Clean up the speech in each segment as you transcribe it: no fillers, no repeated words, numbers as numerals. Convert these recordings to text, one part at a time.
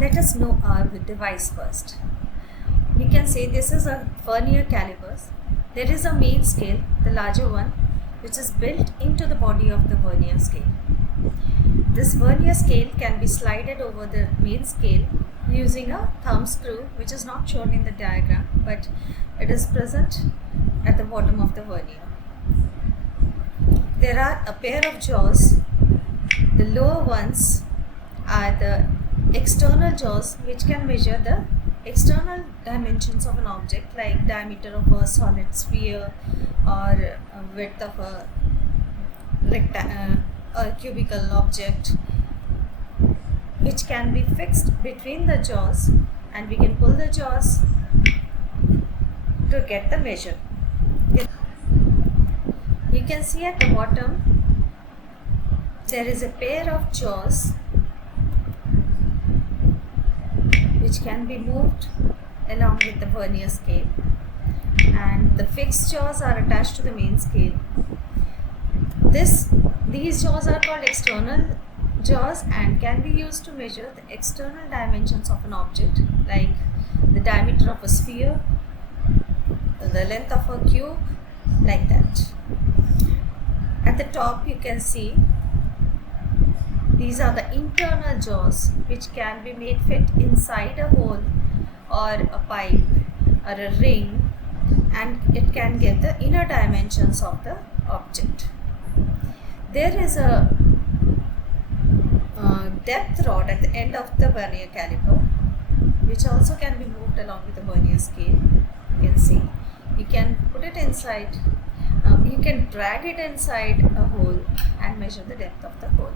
Let us know our device first. You can say this is a Vernier Calipers. There is a main scale, the larger one, which is built into the body of the vernier scale. This vernier scale can be slided over the main scale using a thumb screw, which is not shown in the diagram, but it is present at the bottom of the vernier. There are a pair of jaws. The lower ones are the external jaws, which can measure the external dimensions of an object, like diameter of a solid sphere or width of a cubical object, which can be fixed between the jaws, and we can pull the jaws to get the measure. You can see at the bottom there is a pair of jaws which can be moved along with the vernier scale, and the fixed jaws are attached to the main scale. These jaws are called external jaws and can be used to measure the external dimensions of an object, like the diameter of a sphere, the length of a cube, like that. At the top you can see these are the internal jaws, which can be made fit inside a hole or a pipe or a ring, and it can give the inner dimensions of the object. There is a depth rod at the end of the vernier caliper, which also can be moved along with the vernier scale. You can see you can put it inside, you can drag it inside a hole and measure the depth of the hole.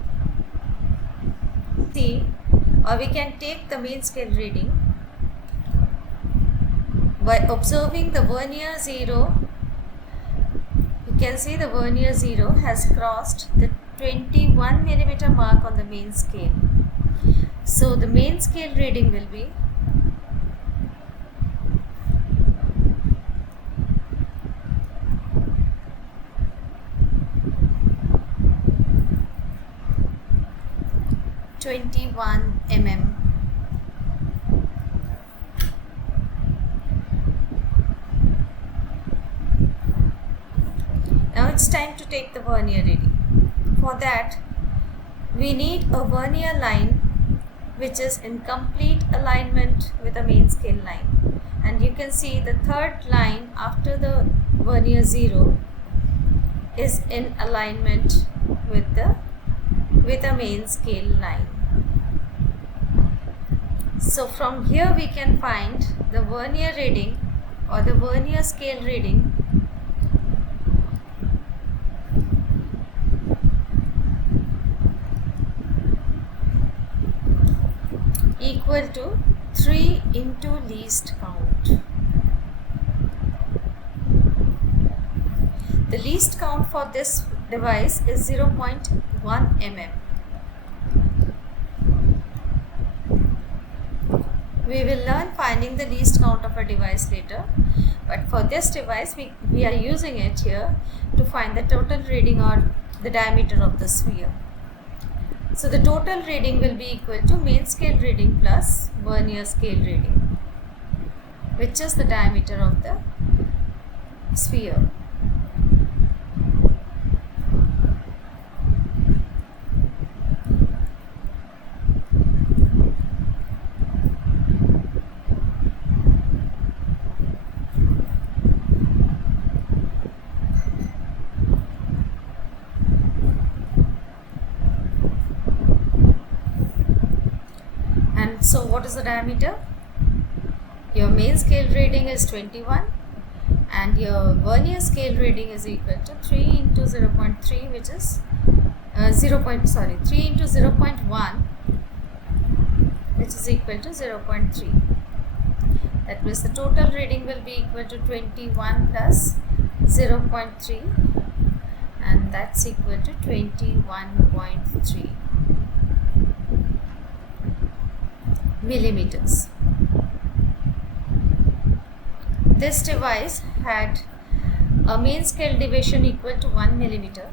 Or we can take the main scale reading by observing the vernier 0. You can see the vernier 0 has crossed the 21 millimeter mark on the main scale. So the main scale reading will be 21 mm. Now it's time to take the vernier reading. For that, we need a vernier line which is in complete alignment with the main scale line. And you can see the third line after the vernier 0 is in alignment with the main scale line. So from here we can find the vernier reading or the vernier scale reading equal to 3 into least count. The least count for this device is 0.1 mm. We will learn finding the least count of a device later, but for this device we are using it here to find the total reading or the diameter of the sphere. So the total reading will be equal to main scale reading plus vernier scale reading, which is the diameter of the sphere. So what is the diameter? Your main scale reading is 21 and your vernier scale reading is equal to 3 into 0.3, which is 3 into 0.1, which is equal to 0.3. That means the total reading will be equal to 21 plus 0.3, and that's equal to 21.3 millimeters. This device had a main scale deviation equal to 1 millimeter,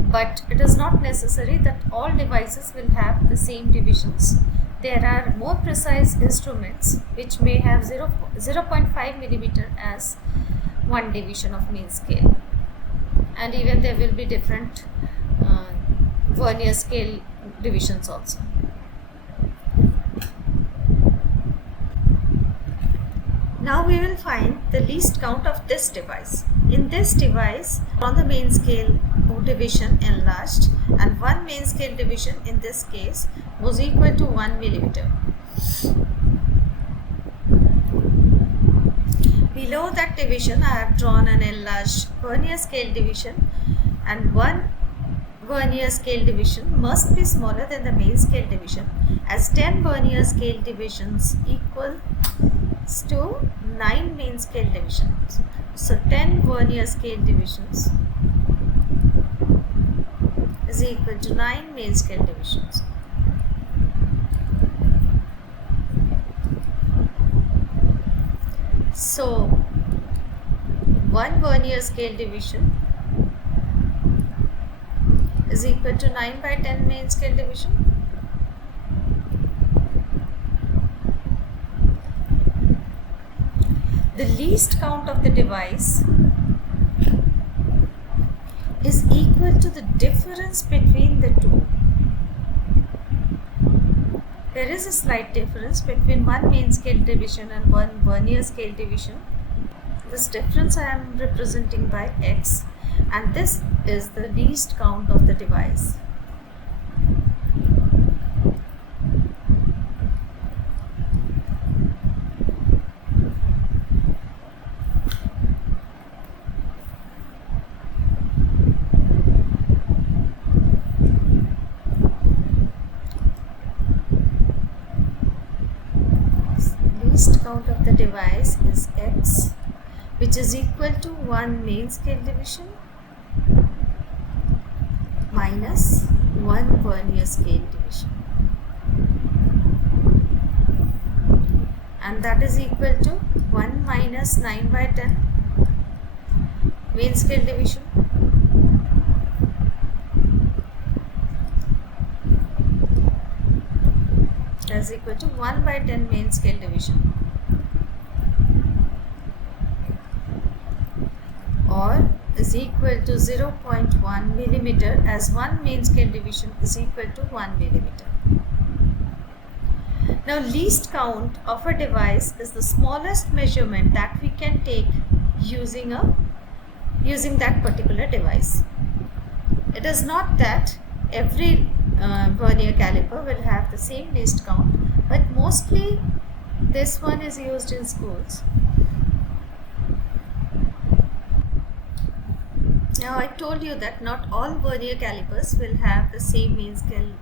but it is not necessary that all devices will have the same divisions. there are more precise instruments which may have 0.5 millimeter as one division of main scale, and even there will be different vernier scale divisions also. Now we will find the least count of this device. In this device, on the main scale division enlarged, and one main scale division in this case was equal to 1 millimeter. Below that division I have drawn an enlarged vernier scale division, and one vernier scale division must be smaller than the main scale division, as 10 vernier scale divisions equals to 9 main scale divisions. So 10 vernier scale divisions is equal to 9 main scale divisions. So 1 vernier scale division is equal to 9 by 10 main scale division. The least count of the device is equal to the difference between the two. There is a slight difference between one main scale division and one vernier scale division. This difference I am representing by x, and this is the least count of the device. Least count of the device is x, which is equal to 1 main scale division minus 1 vernier scale division, and that is equal to 1 minus 9 by 10 main scale division is equal to 1 by 10 main scale division, or is equal to 0.1 millimeter, as 1 main scale division is equal to 1 millimeter. Now least count of a device is the smallest measurement that we can take using that particular device. It is not that every vernier caliper will have the same least count, but mostly this one is used in schools. Now I told you that not all vernier calipers will have the same main scale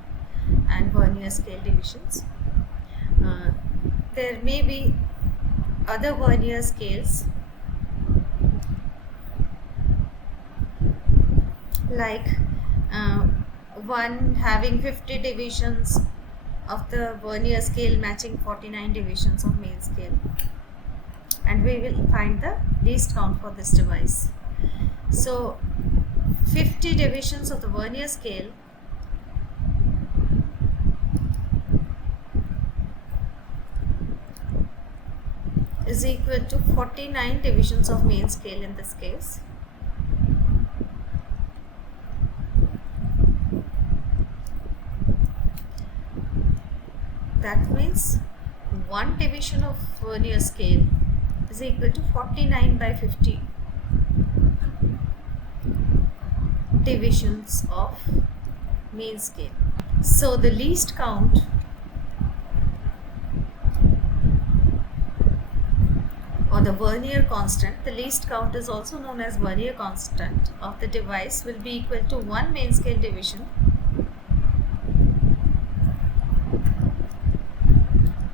and vernier scale divisions. There may be other vernier scales like one having 50 divisions of the vernier scale matching 49 divisions of main scale, and we will find the least count for this device. So 50 divisions of the vernier scale is equal to 49 divisions of main scale in this case. That means 1 division of vernier scale is equal to 49 by 50 divisions of main scale. So the least count or the vernier constant, the least count is also known as vernier constant of the device, will be equal to 1 main scale division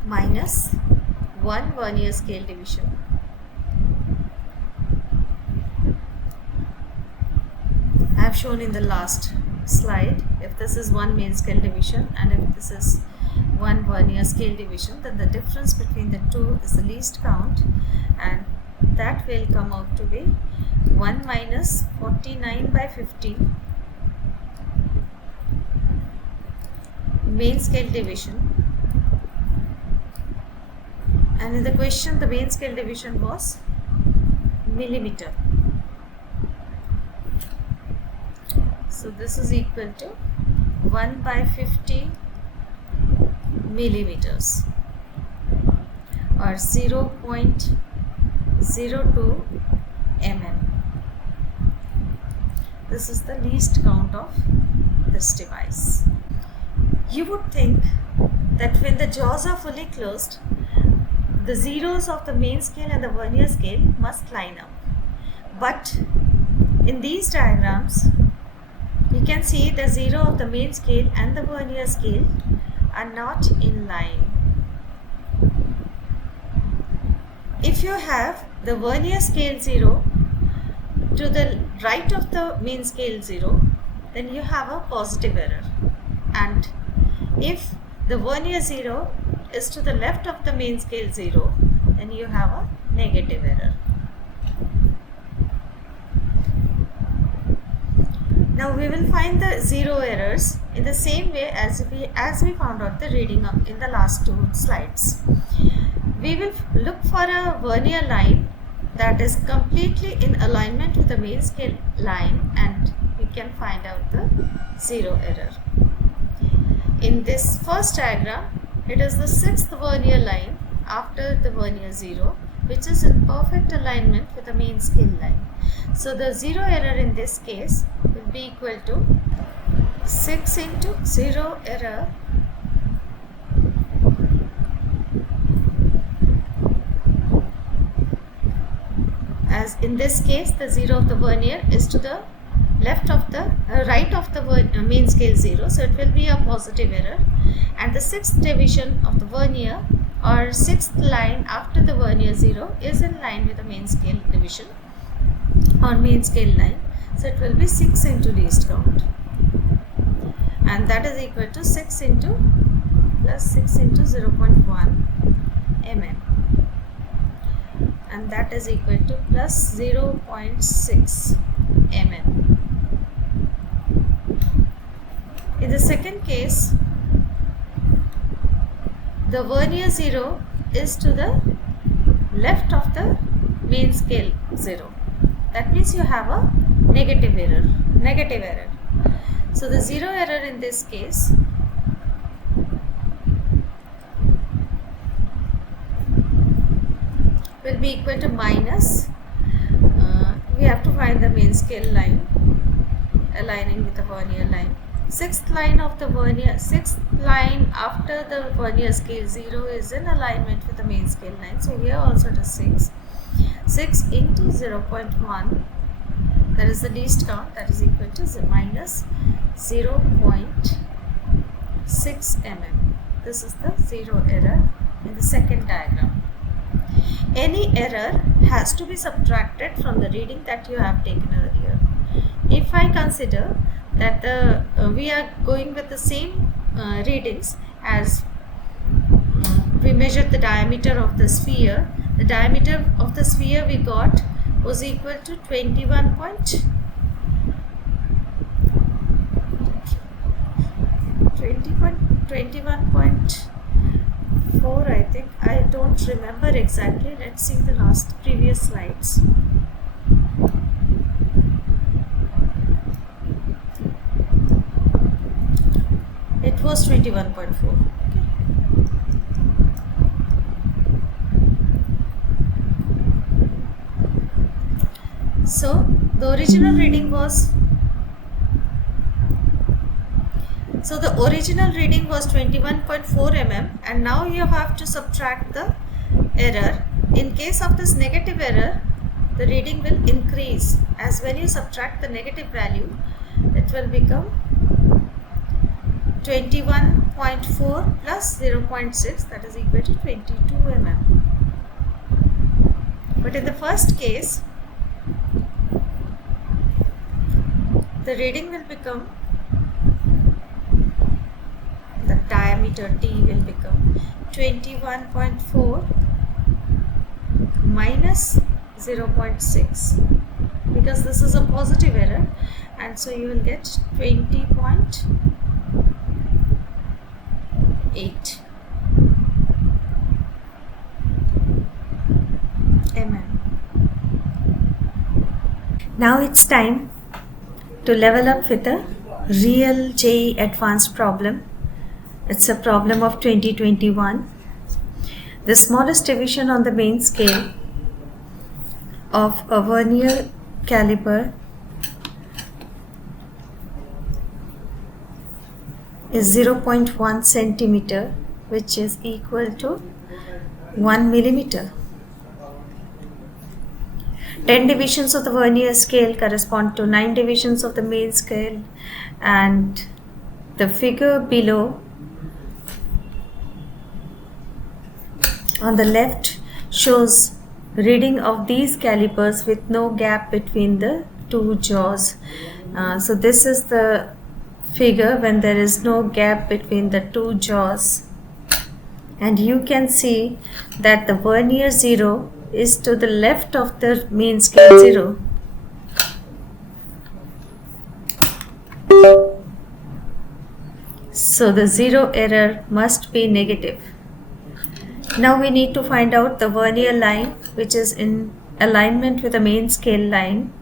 minus 1 vernier scale division I have shown in the last slide. If this is 1 main scale division and if this is 1 vernier scale division, then the difference between the two is the least count, and that will come out to be 1 minus 49 by 50 main scale division and in the question the main scale division was millimeter. So this is equal to 1 by 50 millimeters or 0.02 mm. This is the least count of this device. You would think that when the jaws are fully closed, the zeros of the main scale and the vernier scale must line up. But in these diagrams, you can see the zero of the main scale and the vernier scale are not in line. If you have the vernier scale 0 to the right of the main scale 0, then you have a positive error. And if the vernier 0 is to the left of the main scale 0, then you have a negative error. Now we will find the zero errors in the same way as we found out the reading in the last two slides. We will look for a vernier line that is completely in alignment with the main scale line, and we can find out the zero error. In this first diagram, it is the sixth vernier line after the vernier 0, which is in perfect alignment with the main scale line. So the zero error in this case will be equal to 6 into zero error as in this case the zero of the vernier is to the left of the right of the main scale 0, so it will be a positive error, and the sixth division of the vernier or sixth line after the vernier 0 is in line with the main scale division or main scale line, so it will be 6 into least count, and that is equal to 6 into plus 6 into 0.1 mm, and that is equal to plus 0.6 mm. In the second case, the vernier 0 is to the left of the main scale 0. That means you have a negative error. So the zero error in this case will be equal to minus, we have to find the main scale line aligning with the vernier line. Sixth line after the vernier scale 0 is in alignment with the main scale line. So here also it is 6. 6 into 0.1, that is the least count, that is equal to minus 0.6 mm. This is the zero error in the second diagram. Any error has to be subtracted from the reading that you have taken earlier. If I consider that we are going with the same readings as we measured the diameter of the sphere. The diameter of the sphere we got was equal to 21.4, I think. I don't remember exactly. Let's see the previous slides. It was 21.4. So the original reading was 21.4 mm, and now you have to subtract the error. In case of this negative error, the reading will increase, as when you subtract the negative value, it will become 21.4 plus 0.6, that is equal to 22 mm. But in the first case, the reading will become, the diameter D will become 21.4 minus 0.6, because this is a positive error, and so you will get 20.8. Now it's time to level up with a real JEE Advanced problem. It's a problem of 2021. The smallest division on the main scale of a Vernier caliper is 0.1 centimeter, which is equal to 1 millimeter. 10 divisions of the Vernier scale correspond to 9 divisions of the main scale, and the figure below on the left shows reading of these calipers with no gap between the two jaws. So this is the figure when there is no gap between the two jaws, and you can see that the Vernier 0 is to the left of the main scale 0. So the 0 error must be negative. Now we need to find out the Vernier line, which is in alignment with the main scale line,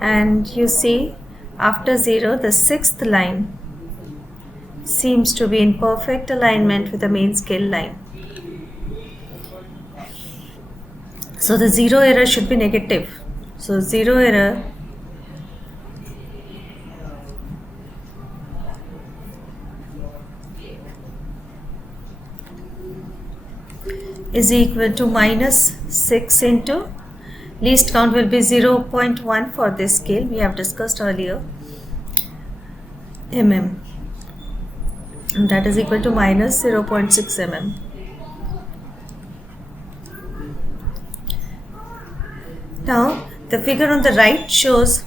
and you see after 0 the 6th line seems to be in perfect alignment with the main scale line. So the 0 error should be negative. So 0 error is equal to minus 6 into least count will be 0.1 for this scale, we have discussed earlier, mm, and that is equal to minus 0.6 mm. Now the figure on the right shows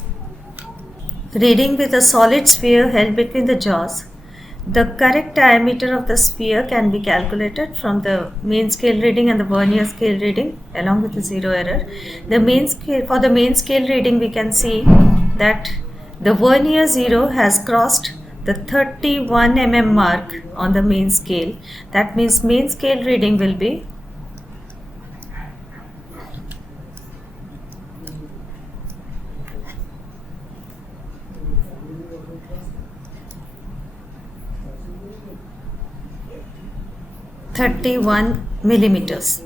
reading with a solid sphere held between the jaws. The correct diameter of the sphere can be calculated from the main scale reading and the Vernier scale reading along with the 0 error. For the main scale reading, we can see that the Vernier 0 has crossed the 31 mm mark on the main scale. That means main scale reading will be 31 millimeters.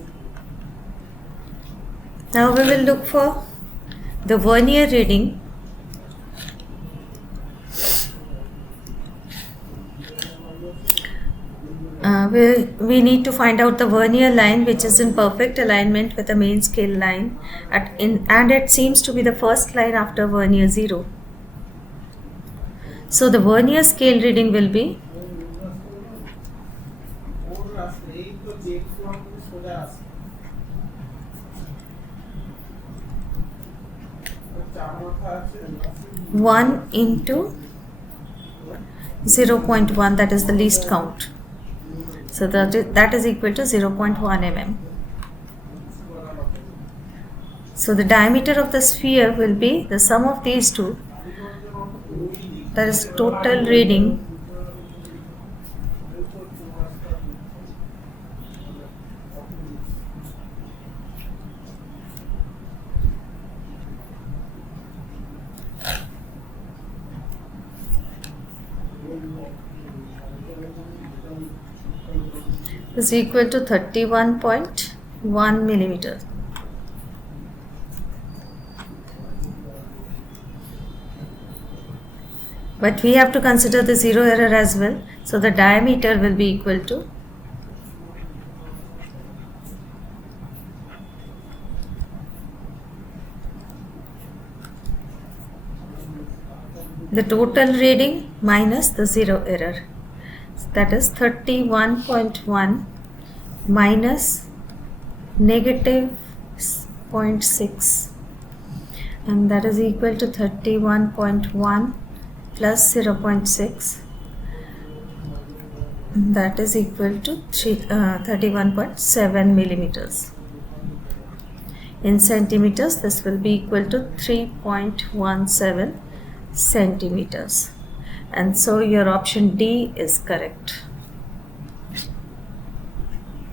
Now we will look for the Vernier reading. We need to find out the Vernier line, which is in perfect alignment with the main scale line, and it seems to be the first line after Vernier 0. So the Vernier scale reading will be one into 0.1, that is the least count. So that is equal to 0.1 mm. So the diameter of the sphere will be the sum of these two, that is total reading is equal to 31.1 millimeters. But we have to consider the 0 error as well. So the diameter will be equal to the total reading minus the 0 error. That is 31.1 minus negative 0.6, and that is equal to 31.1 plus 0.6, that is equal to 31.7 millimeters. In centimeters, this will be equal to 3.17 centimeters. And so your option D is correct.